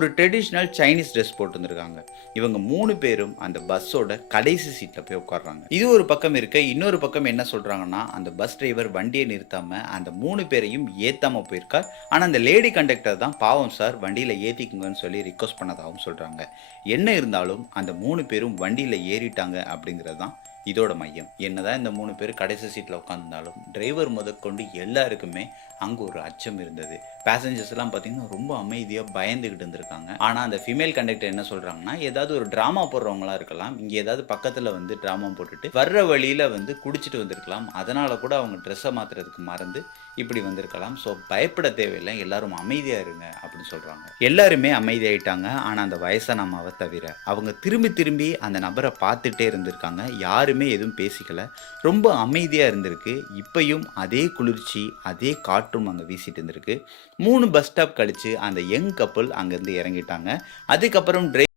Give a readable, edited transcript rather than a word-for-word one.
ஒரு traditional Chinese dress போட்டு வந்திருக்காங்க. இவங்க 3 பேரும் அந்த பஸ்ஸோட கடைசி சீட்ல போய் உட்கார்றாங்க. இது ஒரு பக்கம் இருக்க, இன்னொரு பக்கம் என்ன சொல்றாங்கன்னா, அந்த பஸ் டிரைவர் வண்டிய நிறுத்தாம அந்த 3 பேரையும் ஏத்தாம போயிருக்கார். ஆனா அந்த லேடி கண்டக்டர் தான் பாவம் சார் வண்டியில ஏத்திக்குங்கன்னு சொல்லி ரிக்வெஸ்ட் பண்ணதாகவும் சொல்றாங்க. என்ன இருந்தாலும் அந்த 3 பேரும் வண்டியில ஏறிட்டாங்க அப்படிங்கிறது தான் இதோட மையம். என்னதான் இந்த 3 பேர் கடைசி சீட்ல உட்கார்ந்திருந்தாலும், டிரைவர் முதற்கொண்டு எல்லாருக்குமே அங்க ஒரு அச்சம் இருந்தது. பேசஞ்சர்ஸ்லாம் பார்த்தீங்கன்னா, ரொம்ப அமைதியா பயந்துகிட்டு இருந்திருக்காங்க. ஆனா, அந்த ஃபீமேல் கண்டக்டர் என்ன சொல்றாங்கன்னா, ஏதாவது ஒரு டிராமா போடுறவங்களா இருக்கலாம். இங்க ஏதாவது பக்கத்துல வந்து டிராமா போட்டுட்டு, வர்ற வழியில வந்து குடிச்சிட்டு வந்திருக்கலாம். அதனால கூட அவங்க ட்ரெஸ்ஸ மாத்துறதுக்கு மறந்து இப்படி வந்திருக்கலாம். ஸோ பயப்பட தேவையில்ல. எல்லாரும் அமைதியா இருங்க அப்படின்னு சொல்றாங்க. எல்லாருமே அமைதியாயிட்டாங்க. ஆனா, அந்த வயசான அம்மாவ தவிர. அவங்க திரும்பி திரும்பி அந்த நபர பார்த்துட்டே இருந்திருக்காங்க. யாருமே எதுவும் பேசிக்கல. ரொம்ப அமைதியா இருந்திருக்கு. இப்பயும் அதே குளிர்ச்சி, அதே காற்றும் அங்க வீசிட்டு இருந்திருக்கு. 3 பஸ் ஸ்டாப் கழிச்சு அந்த யங் கப்பிள் அங்கருந்து இறங்கிட்டாங்க. அதுக்கப்புறம்